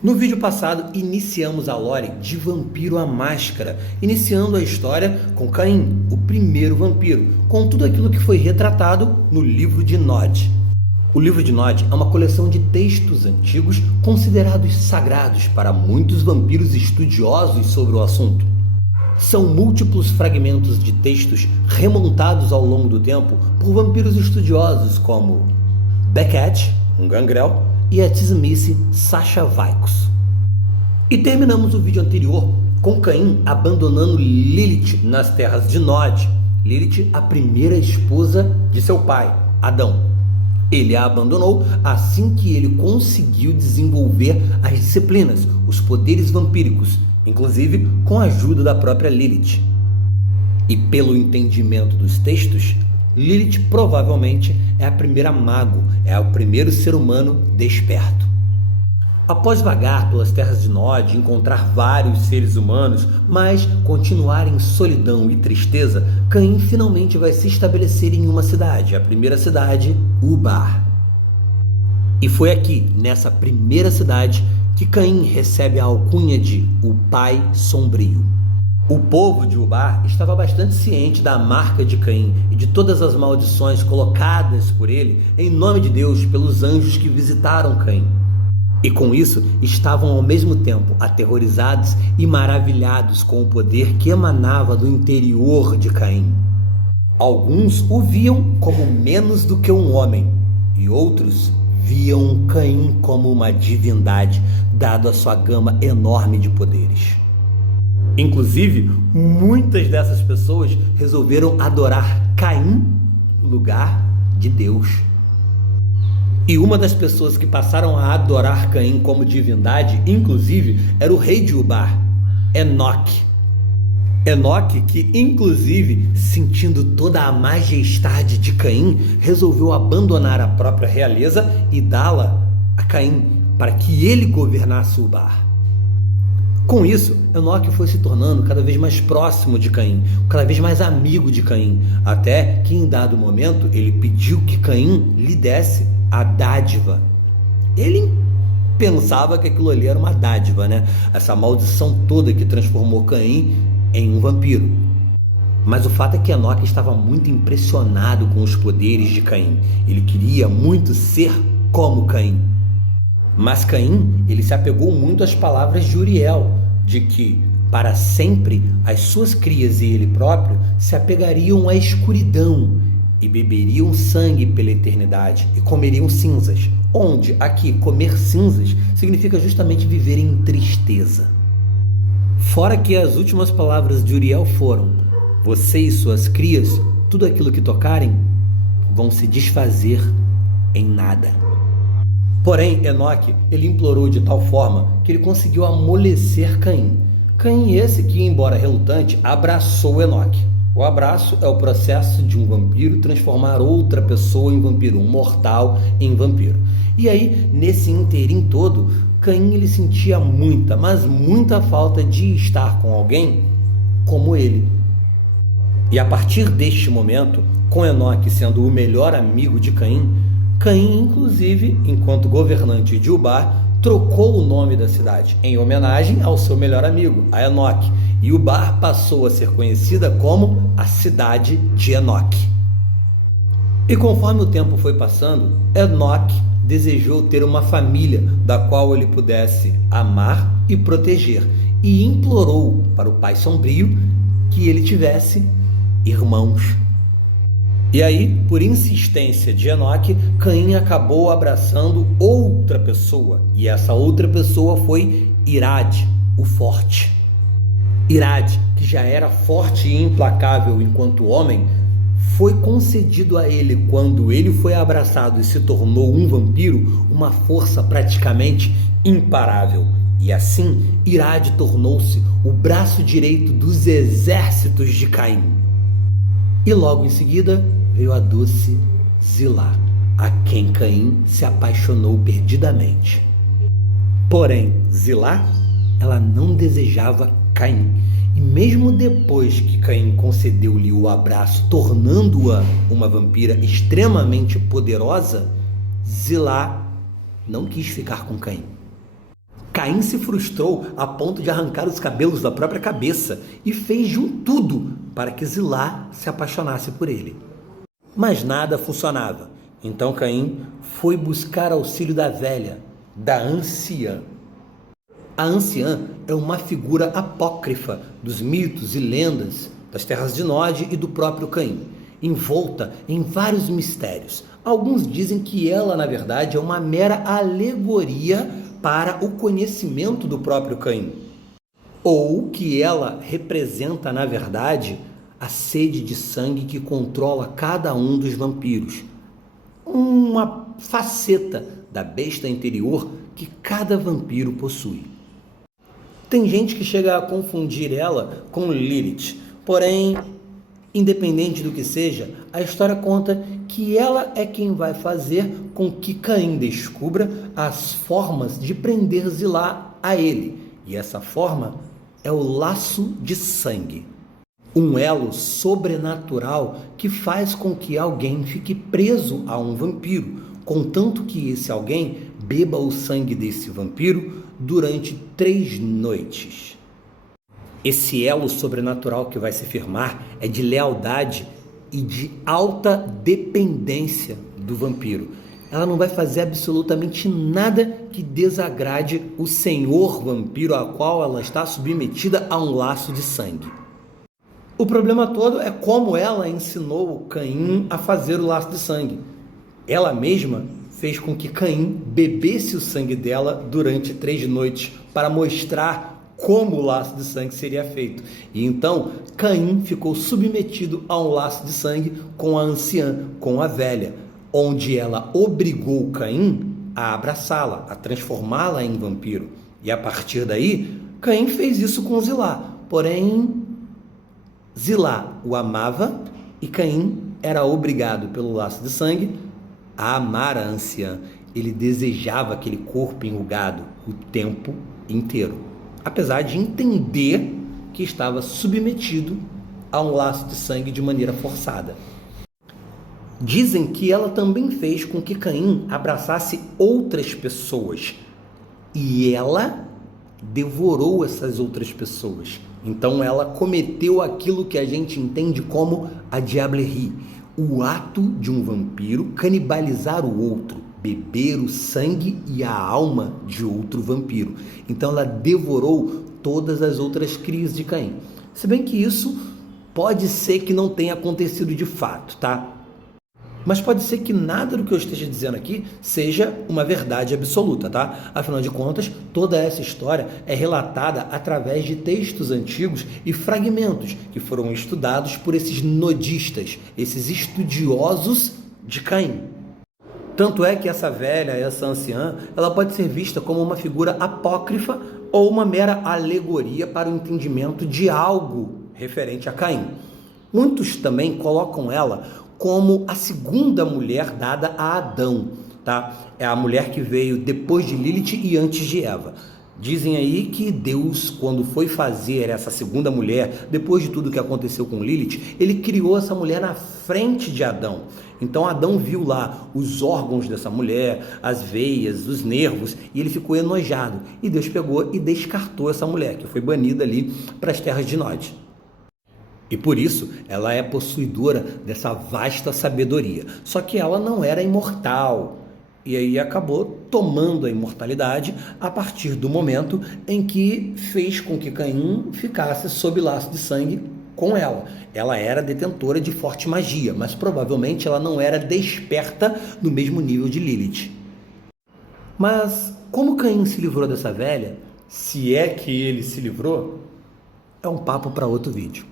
No vídeo passado, iniciamos a lore de Vampiro à Máscara, iniciando a história com Caim, o primeiro vampiro, com tudo aquilo que foi retratado no livro de Nod. O livro de Nod é uma coleção de textos antigos considerados sagrados para muitos vampiros estudiosos sobre o assunto. São múltiplos fragmentos de textos remontados ao longo do tempo por vampiros estudiosos como Beckett, um Gangrel, e a tismice Sasha Vaikos. E terminamos o vídeo anterior com Caim abandonando Lilith nas terras de Nod. Lilith, a primeira esposa de seu pai, Adão. Ele a abandonou assim que ele conseguiu desenvolver as disciplinas, os poderes vampíricos, inclusive com a ajuda da própria Lilith. E pelo entendimento dos textos, Lilith provavelmente é a primeira mago, é o primeiro ser humano desperto. Após vagar pelas terras de Nod, encontrar vários seres humanos, mas continuar em solidão e tristeza, Caim finalmente vai se estabelecer em uma cidade, a primeira cidade, Ubar. E foi aqui, nessa primeira cidade, que Caim recebe a alcunha de o Pai Sombrio. O povo de Ubar estava bastante ciente da marca de Caim e de todas as maldições colocadas por ele em nome de Deus pelos anjos que visitaram Caim. E com isso estavam ao mesmo tempo aterrorizados e maravilhados com o poder que emanava do interior de Caim. Alguns o viam como menos do que um homem e outros viam Caim como uma divindade, dado a sua gama enorme de poderes. Inclusive, muitas dessas pessoas resolveram adorar Caim no lugar de Deus. E uma das pessoas que passaram a adorar Caim como divindade, inclusive, era o rei de Ubar, Enoque. Enoque, que inclusive, sentindo toda a majestade de Caim, resolveu abandonar a própria realeza e dá-la a Caim, para que ele governasse Ubar. Com isso, Enoque foi se tornando cada vez mais próximo de Caim, cada vez mais amigo de Caim, até que em dado momento ele pediu que Caim lhe desse a dádiva. Ele pensava que aquilo ali era uma dádiva, né? Essa maldição toda que transformou Caim em um vampiro. Mas o fato é que Enoque estava muito impressionado com os poderes de Caim. Ele queria muito ser como Caim. Mas Caim, ele se apegou muito às palavras de Uriel, de que, para sempre, as suas crias e ele próprio se apegariam à escuridão e beberiam sangue pela eternidade e comeriam cinzas, onde, aqui, comer cinzas significa justamente viver em tristeza. Fora que as últimas palavras de Uriel foram: você e suas crias, tudo aquilo que tocarem, vão se desfazer em nada. Porém, Enoque, ele implorou de tal forma que ele conseguiu amolecer Caim. Caim esse que, embora relutante, abraçou Enoque. O abraço é o processo de um vampiro transformar outra pessoa em vampiro, um mortal em vampiro. E aí, nesse interim todo, Caim ele sentia muita, mas muita falta de estar com alguém como ele. E a partir deste momento, com Enoque sendo o melhor amigo de Caim, Caim, inclusive, enquanto governante de Ubar, trocou o nome da cidade em homenagem ao seu melhor amigo, a Enoque, e Ubar passou a ser conhecida como a cidade de Enoque. E conforme o tempo foi passando, Enoque desejou ter uma família da qual ele pudesse amar e proteger, e implorou para o Pai Sombrio que ele tivesse irmãos. E aí, por insistência de Enoque, Caim acabou abraçando outra pessoa. E essa outra pessoa foi Irad, o forte. Irad, que já era forte e implacável enquanto homem, foi concedido a ele, quando ele foi abraçado e se tornou um vampiro, uma força praticamente imparável. E assim, Irad tornou-se o braço direito dos exércitos de Caim. E logo em seguida veio a doce Zilá, a quem Caim se apaixonou perdidamente. Porém, Zilá, ela não desejava Caim. E mesmo depois que Caim concedeu-lhe o abraço, tornando-a uma vampira extremamente poderosa, Zilá não quis ficar com Caim. Caim se frustrou a ponto de arrancar os cabelos da própria cabeça e fez de um tudo para que Zilá se apaixonasse por ele. Mas nada funcionava. Então Caim foi buscar auxílio da velha, da anciã. A anciã é uma figura apócrifa dos mitos e lendas das terras de Nod e do próprio Caim, envolta em vários mistérios. Alguns dizem que ela, na verdade, é uma mera alegoria para o conhecimento do próprio Caim, ou que ela representa, na verdade, a sede de sangue que controla cada um dos vampiros, uma faceta da besta interior que cada vampiro possui. Tem gente que chega a confundir ela com Lilith, porém, independente do que seja, a história conta que ela é quem vai fazer com que Caim descubra as formas de prender Zilá a ele, e essa forma é o laço de sangue. Um elo sobrenatural que faz com que alguém fique preso a um vampiro, contanto que esse alguém beba o sangue desse vampiro durante 3 noites. Esse elo sobrenatural que vai se firmar é de lealdade e de alta dependência do vampiro. Ela não vai fazer absolutamente nada que desagrade o senhor vampiro a qual ela está submetida a um laço de sangue. O problema todo é como ela ensinou Caim a fazer o laço de sangue. Ela mesma fez com que Caim bebesse o sangue dela durante 3 noites para mostrar como o laço de sangue seria feito. E então Caim ficou submetido a um laço de sangue com a anciã, com a velha, onde ela obrigou Caim a abraçá-la, a transformá-la em vampiro. E a partir daí, Caim fez isso com Zilá. Porém, Zilá o amava e Caim era obrigado pelo laço de sangue a amar a anciã. Ele desejava aquele corpo enrugado o tempo inteiro, apesar de entender que estava submetido a um laço de sangue de maneira forçada. Dizem que ela também fez com que Caim abraçasse outras pessoas e ela devorou essas outras pessoas. Então ela cometeu aquilo que a gente entende como a diablerie, o ato de um vampiro canibalizar o outro, beber o sangue e a alma de outro vampiro. Então ela devorou todas as outras crias de Caim. Se bem que isso pode ser que não tenha acontecido de fato, tá? Mas pode ser que nada do que eu esteja dizendo aqui seja uma verdade absoluta, tá? Afinal de contas, toda essa história é relatada através de textos antigos e fragmentos que foram estudados por esses nodistas, esses estudiosos de Caim. Tanto é que essa velha, essa anciã, ela pode ser vista como uma figura apócrifa ou uma mera alegoria para o entendimento de algo referente a Caim. Muitos também colocam ela como a segunda mulher dada a Adão, tá? É a mulher que veio depois de Lilith e antes de Eva. Dizem aí que Deus, quando foi fazer essa segunda mulher, depois de tudo que aconteceu com Lilith, ele criou essa mulher na frente de Adão. Então Adão viu lá os órgãos dessa mulher, as veias, os nervos, e ele ficou enojado. E Deus pegou e descartou essa mulher, que foi banida ali para as terras de Nod. E por isso ela é possuidora dessa vasta sabedoria. Só que ela não era imortal. E aí acabou tomando a imortalidade a partir do momento em que fez com que Caim ficasse sob laço de sangue com ela. Ela era detentora de forte magia, mas provavelmente ela não era desperta no mesmo nível de Lilith. Mas como Caim se livrou dessa velha, se é que ele se livrou, é um papo para outro vídeo.